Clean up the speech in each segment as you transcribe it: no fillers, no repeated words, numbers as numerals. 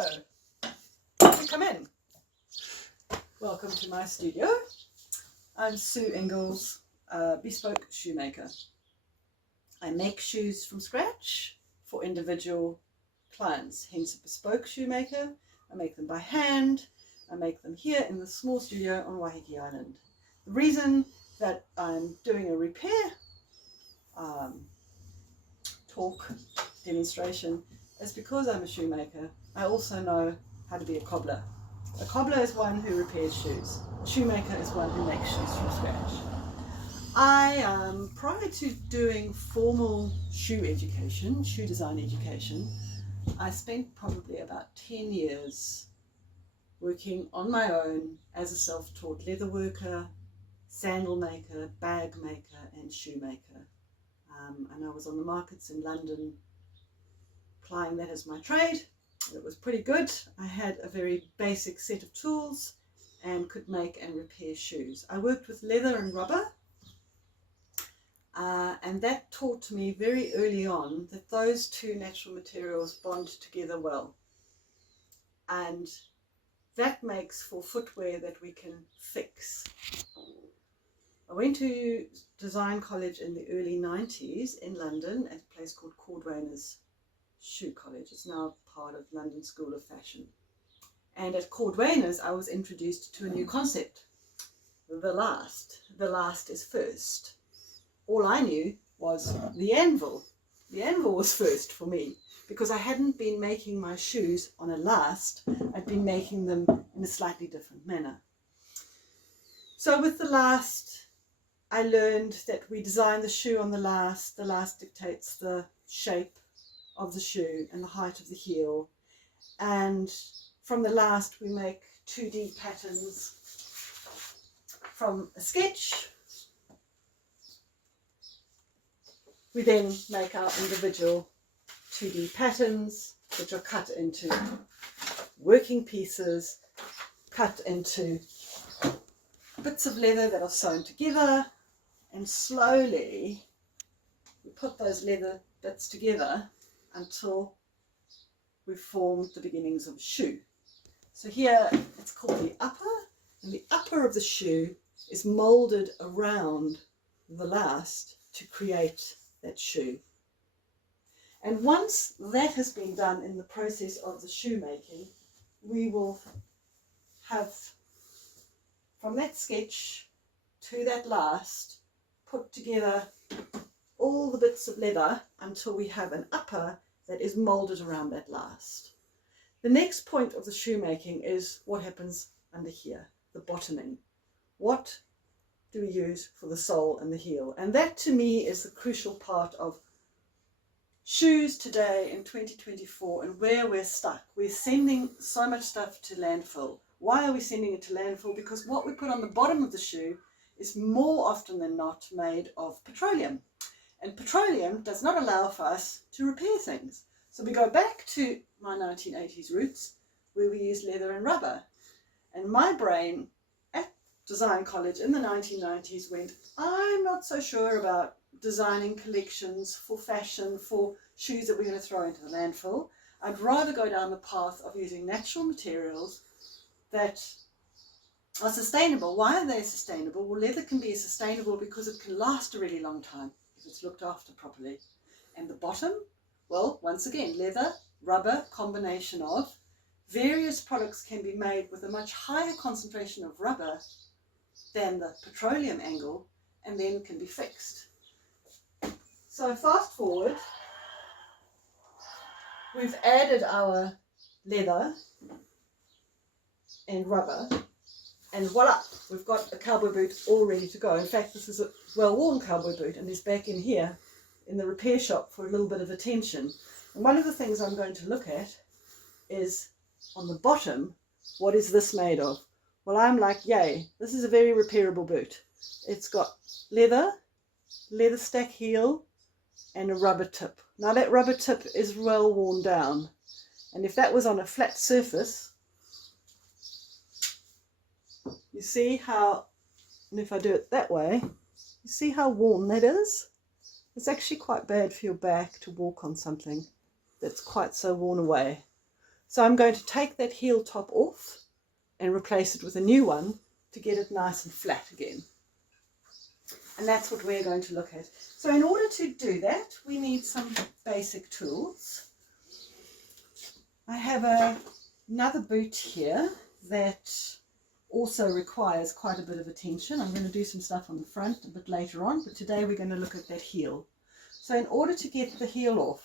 Hello, come in. Welcome to my studio. I'm Sue Engels, bespoke shoemaker. I make shoes from scratch for individual clients, hence a bespoke shoemaker. I make them by hand. I make them here in the small studio on Waiheke Island. The reason that I'm doing a repair talk demonstration is because I'm a shoemaker. I also know how to be a cobbler. A cobbler is one who repairs shoes. A shoemaker is one who makes shoes from scratch. Prior to doing formal shoe education, shoe design education, I spent probably about 10 years working on my own as a self-taught leather worker, sandal maker, bag maker and shoemaker. And I was on the markets in London applying that as my trade. It was pretty good. I had a very basic set of tools and could make and repair shoes. I worked with leather and rubber, and that taught me very early on that those two natural materials bond together well, and that makes for footwear that we can fix. I went to design college in the early 90s in London at a place called Cordwainer's Shoe College. It's now part of London School of Fashion. And at Cordwainer's I was introduced to a new concept, the last. The last is first. All I knew was the anvil. The anvil was first for me because I hadn't been making my shoes on a last. I'd been making them in a slightly different manner. So with the last, I learned that we design the shoe on the last. The last dictates the shape of the shoe and the height of the heel, and from the last we make 2D patterns from a sketch. We then make our individual 2D patterns, which are cut into working pieces, cut into bits of leather that are sewn together, and slowly we put those leather bits together until we've formed the beginnings of a shoe. So here it's called the upper, and the upper of the shoe is molded around the last to create that shoe. And once that has been done in the process of the shoemaking, we will have from that sketch to that last put together all the bits of leather until we have an upper that is molded around that last. The next point of the shoemaking is what happens under here, the bottoming. What do we use for the sole and the heel? And that to me is the crucial part of shoes today in 2024 and where we're stuck. We're sending so much stuff to landfill. Why are we sending it to landfill? Because what we put on the bottom of the shoe is more often than not made of petroleum. And petroleum does not allow for us to repair things. So we go back to my 1980s roots where we use leather and rubber. And my brain at design college in the 1990s went, I'm not so sure about designing collections for fashion, for shoes that we're going to throw into the landfill. I'd rather go down the path of using natural materials that are sustainable. Why are they sustainable? Well, leather can be sustainable because it can last a really long time if it's looked after properly. And the bottom, well, once again, leather, rubber, combination of various products can be made with a much higher concentration of rubber than the petroleum angle and then can be fixed. So fast forward, we've added our leather and rubber, and voila, we've got a cowboy boot all ready to go. In fact, this is a well-worn cowboy boot and is back in here in the repair shop for a little bit of attention. And one of the things I'm going to look at is on the bottom, what is this made of? Well, I'm like, yay, this is a very repairable boot. It's got leather stack heel, and a rubber tip. Now that rubber tip is well worn down, and if that was on a flat surface, you see how, and if I do it that way, you see how worn that is? It's actually quite bad for your back to walk on something that's quite so worn away. So I'm going to take that heel top off and replace it with a new one to get it nice and flat again. And that's what we're going to look at. So in order to do that, we need some basic tools. I have another boot here that also requires quite a bit of attention. I'm going to do some stuff on the front a bit later on, but today we're going to look at that heel. So in order to get the heel off,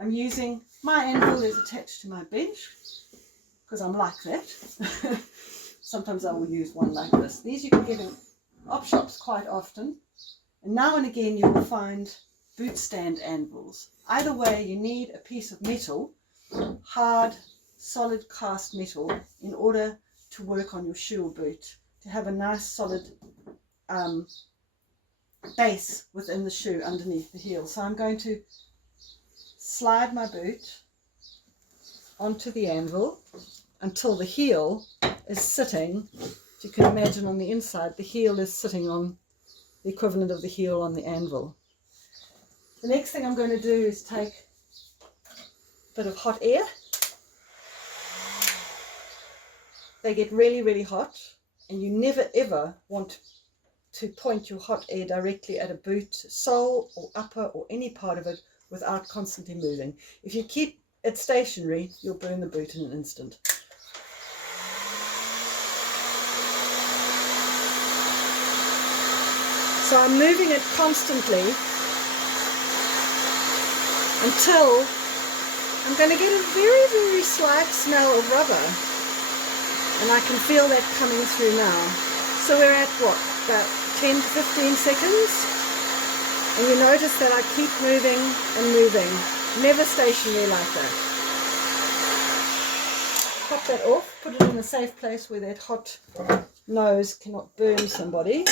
I'm using, my anvil is attached to my bench because I'm like that. Sometimes I will use one like this. These you can get in op shops quite often. And now and again you will find boot stand anvils. Either way, you need a piece of metal, hard, solid cast metal, in order to work on your shoe or boot, to have a nice solid base within the shoe underneath the heel. So I'm going to slide my boot onto the anvil until the heel is sitting. As you can imagine, on the inside, the heel is sitting on the equivalent of the heel on the anvil. The next thing I'm going to do is take a bit of hot air. They get really, really hot, and you never ever want to point your hot air directly at a boot sole or upper or any part of it without constantly moving. If you keep it stationary, you'll burn the boot in an instant. So I'm moving it constantly until I'm going to get a very, very slight smell of rubber. And I can feel that coming through now. So we're at what, about 10 to 15 seconds? And you notice that I keep moving and moving, never stationary like that. Pop that off, put it in a safe place where that hot nose cannot burn somebody.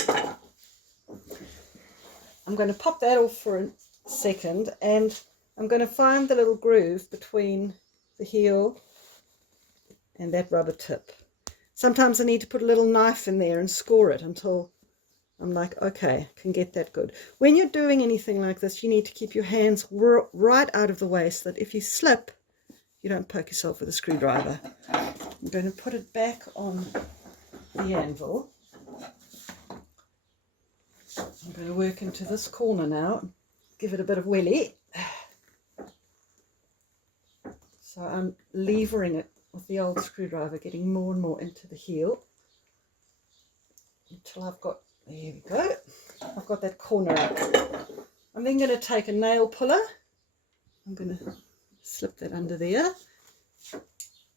I'm going to pop that off for a second, and I'm going to find the little groove between the heel and that rubber tip. Sometimes I need to put a little knife in there and score it until I'm like, okay, I can get that good. When you're doing anything like this, you need to keep your hands right out of the way so that if you slip, you don't poke yourself with a screwdriver. I'm going to put it back on the anvil. I'm going to work into this corner now, give it a bit of welly. So I'm levering it with the old screwdriver, getting more and more into the heel until I've got, there we go, I've got that corner out. I'm then going to take a nail puller. I'm going to slip that under there.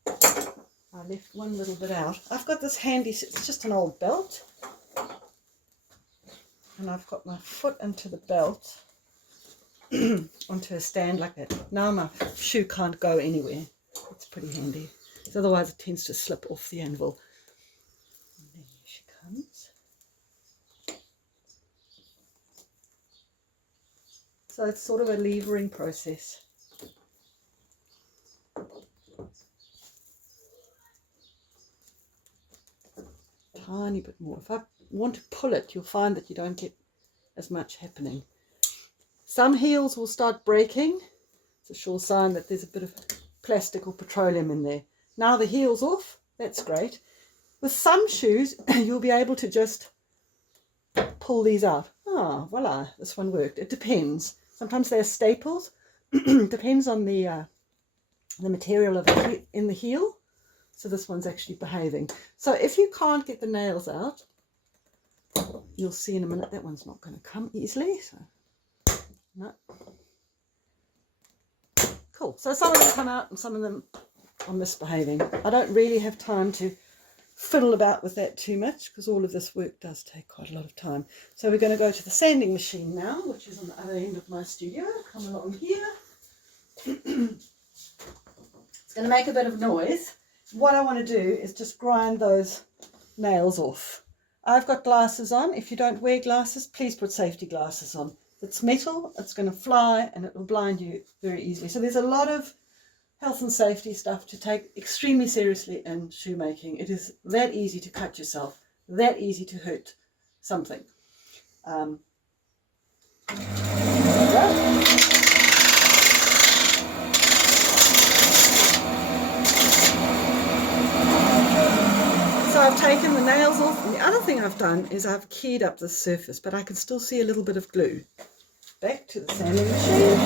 I left one little bit out. I've got this handy, it's just an old belt. And I've got my foot into the belt, onto a stand like that. Now my shoe can't go anywhere. It's pretty handy. So otherwise it tends to slip off the anvil. And then here she comes. So it's sort of a levering process. Tiny bit more. If I want to pull it, you'll find that you don't get as much happening. Some heels will start breaking. It's a sure sign that there's a bit of plastic or petroleum in there. Now the heel's off, that's great. With some shoes, you'll be able to just pull these out. Ah, voila, this one worked. It depends. Sometimes they're staples. Depends on the material of in the heel. So this one's actually behaving. So if you can't get the nails out, you'll see in a minute that one's not going to come easily. So, no. Cool. So some of them come out and some of them are misbehaving. I don't really have time to fiddle about with that too much because all of this work does take quite a lot of time. So we're going to go to the sanding machine now, which is on the other end of my studio. Come along here. It's going to make a bit of noise. What I want to do is just grind those nails off. I've got glasses on. If you don't wear glasses, please put safety glasses on. If it's metal, it's going to fly and it will blind you very easily. So there's a lot of health and safety stuff to take extremely seriously in shoemaking. It is that easy to cut yourself, that easy to hurt something. So I've taken the nails off, and the other thing I've done is I've keyed up the surface, but I can still see a little bit of glue. Back to the sanding machine.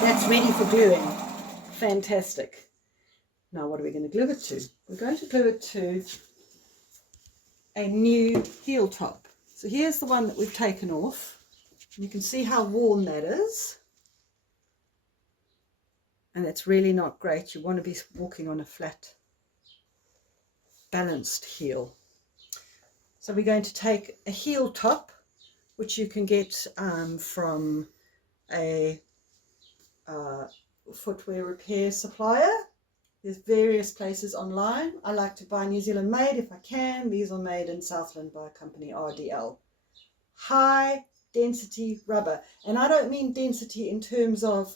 That's ready for gluing. Fantastic. Now what are we going to glue it to? We're going to glue it to a new heel top. So here's the one that we've taken off. You can see how worn that is. And it's really not great. You want to be walking on a flat, balanced heel. So we're going to take a heel top, which you can get from a footwear repair supplier. There's various places online. I like to buy New Zealand made if I can. These are made in Southland by a company, RDL. High density rubber, and I don't mean density in terms of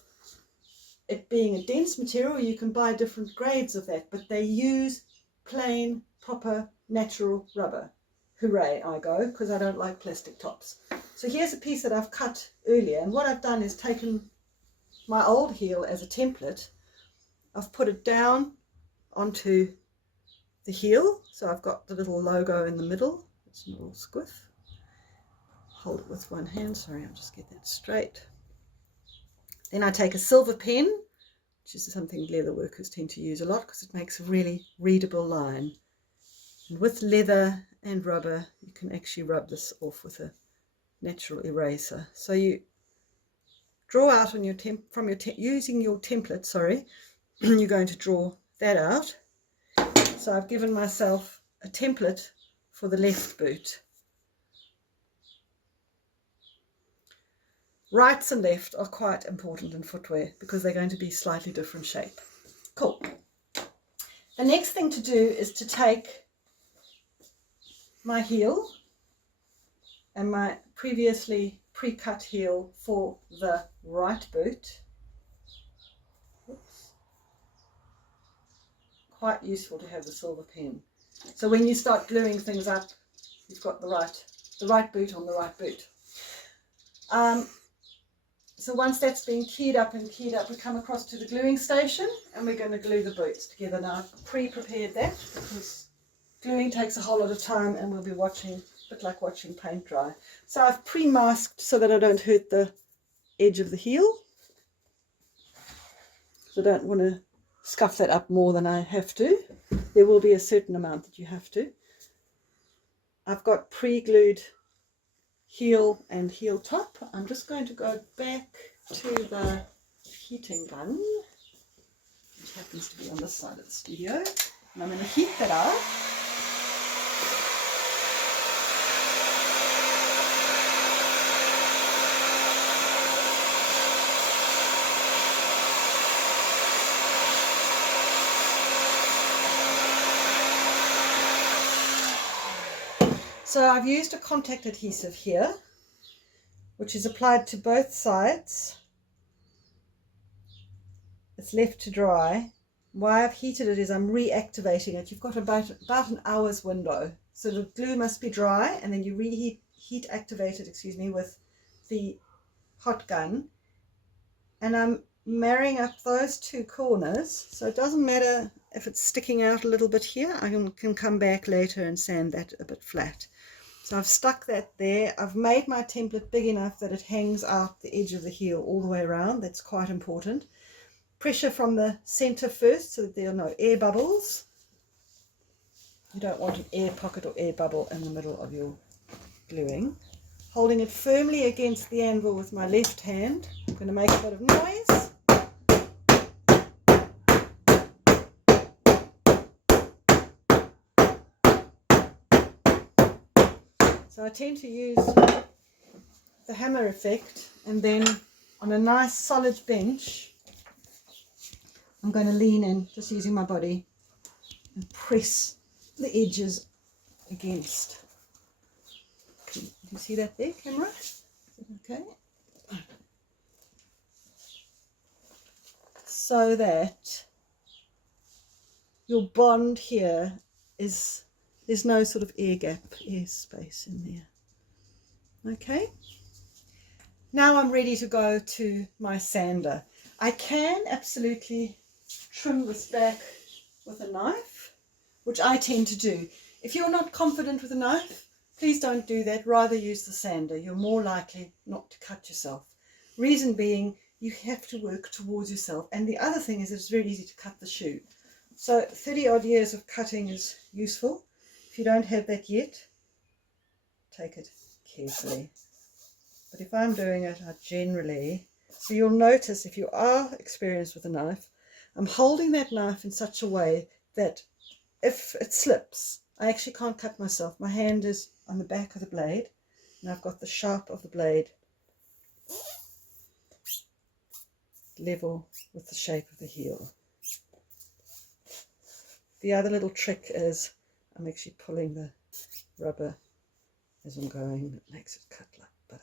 it being a dense material. You can buy different grades of that, but they use plain, proper, natural rubber. Hooray, I go, because I don't like plastic tops. So here's a piece that I've cut earlier, and what I've done is taken my old heel as a template. I've put it down onto the heel, so I've got the little logo in the middle. It's not all squiff. Hold it with one hand, sorry, I'll just get that straight. Then I take a silver pen, which is something leather workers tend to use a lot because it makes a really readable line. And with leather and rubber, you can actually rub this off with a natural eraser. So you draw out on your using your template, sorry, you're going to draw that out. So I've given myself a template for the left boot. Rights and left are quite important in footwear because they're going to be slightly different shape. Cool. The next thing to do is to take my heel and my previously pre-cut heel for the right boot. Oops. Quite useful to have the silver pen. So when you start gluing things up, you've got the right boot on the right boot. So once that's been keyed up, we come across to the gluing station and we're going to glue the boots together. Now I've pre-prepared that because gluing takes a whole lot of time and we'll be watching, a bit like watching paint dry. So I've pre-masked so that I don't hurt the edge of the heel. So I don't want to scuff that up more than I have to. There will be a certain amount that you have to. I've got pre-glued heel and heel top. I'm just going to go back to the heating gun, which happens to be on this side of the studio, and I'm going to heat that up. So I've used a contact adhesive here, which is applied to both sides. It's left to dry. Why I've heated it is I'm reactivating it. You've got about an hour's window. So the glue must be dry and then you heat activate it, with the hot gun. And I'm marrying up those two corners. So it doesn't matter if it's sticking out a little bit here. I can come back later and sand that a bit flat. So I've stuck that there. I've made my template big enough that it hangs out the edge of the heel all the way around. That's quite important. Pressure from the center first so that there are no air bubbles. You don't want an air pocket or air bubble in the middle of your gluing. Holding it firmly against the anvil with my left hand. I'm going to make a bit of noise. So I tend to use the hammer effect, and then on a nice solid bench, I'm going to lean in, just using my body, and press the edges against. Can you see that there, camera? Is that okay? So that your bond here is, there's no sort of air gap, air space in there. Okay. Now I'm ready to go to my sander. I can absolutely trim this back with a knife, which I tend to do. If you're not confident with a knife, please don't do that. Rather use the sander. You're more likely not to cut yourself. Reason being, you have to work towards yourself. And the other thing is it's very easy to cut the shoe. So 30 odd years of cutting is useful. If you don't have that yet, take it carefully. But if I'm doing it, I generally, so you'll notice if you are experienced with a knife, I'm holding that knife in such a way that if it slips, I actually can't cut myself. My hand is on the back of the blade, and I've got the sharp of the blade level with the shape of the heel. The other little trick is I'm actually pulling the rubber as I'm going. It makes it cut like butter.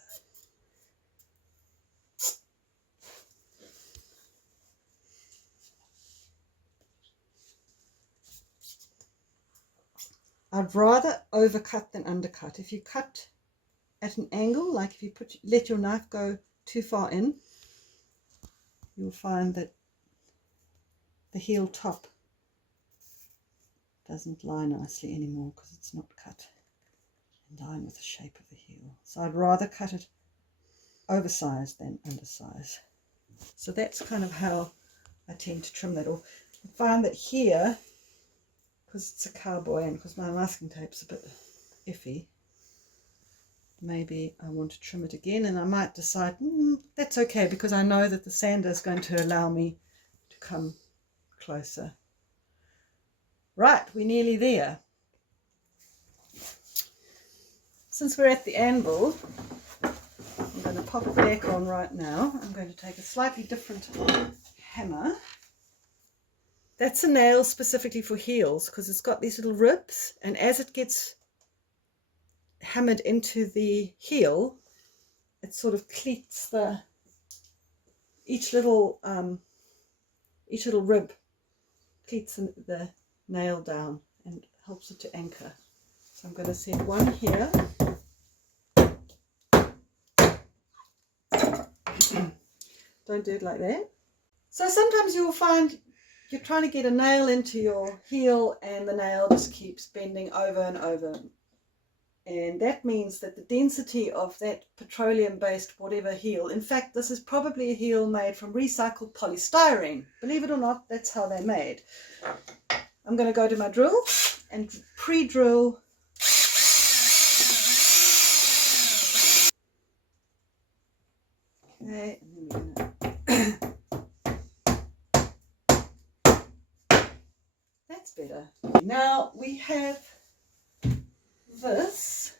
I'd rather overcut than undercut. If you cut at an angle, like if you let your knife go too far in, you'll find that the heel top doesn't lie nicely anymore because it's not cut in line with the shape of the heel. So I'd rather cut it oversized than undersized. So that's kind of how I tend to trim that off. I find that here, because it's a cowboy and because my masking tape's a bit iffy, maybe I want to trim it again, and I might decide that's okay because I know that the sander is going to allow me to come closer. Right, we're nearly there. Since we're at the anvil, I'm going to pop it back on right now. I'm going to take a slightly different hammer. That's a nail specifically for heels because it's got these little ribs, and as it gets hammered into the heel, it sort of cleats each little rib cleats the nail down and helps it to anchor. So I'm going to set one here. Don't do it like that. So sometimes you'll find you're trying to get a nail into your heel and the nail just keeps bending over and over. And that means that the density of that petroleum-based whatever heel, in fact, this is probably a heel made from recycled polystyrene. Believe it or not, that's how they're made. I'm going to go to my drill and pre-drill. Okay, and then we're going to... That's better. Now we have this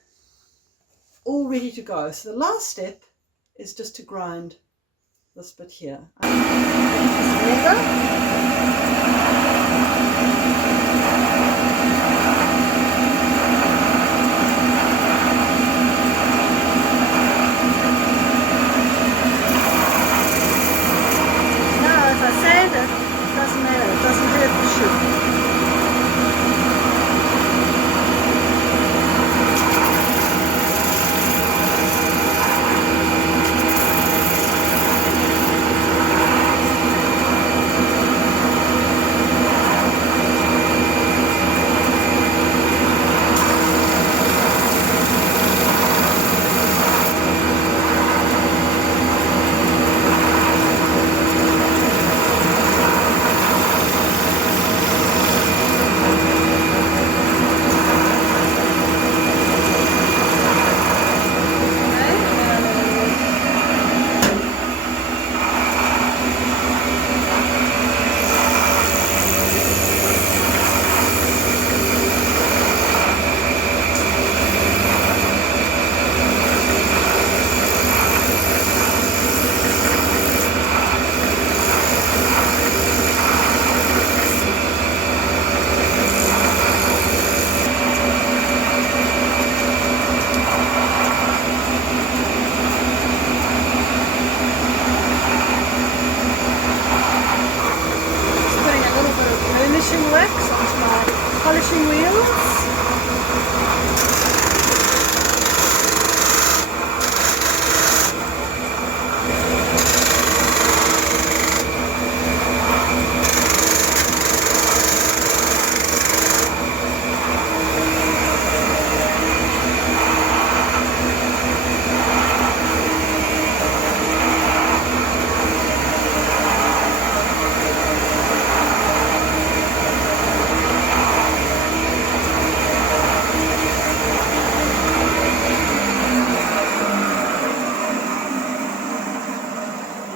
all ready to go. So the last step is just to grind this bit here. Now as I sand it, it doesn't matter, it doesn't hurt the shoe.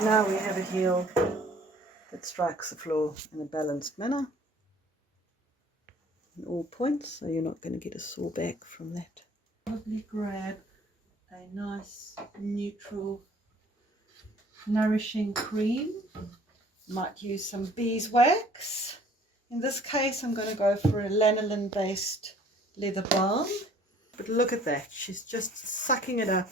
Now we have a heel that strikes the floor in a balanced manner in all points, so you're not going to get a sore back from that. Probably grab a nice neutral nourishing cream. Might use some beeswax. In this case I'm going to go for a lanolin based leather balm. But look at that, she's just sucking it up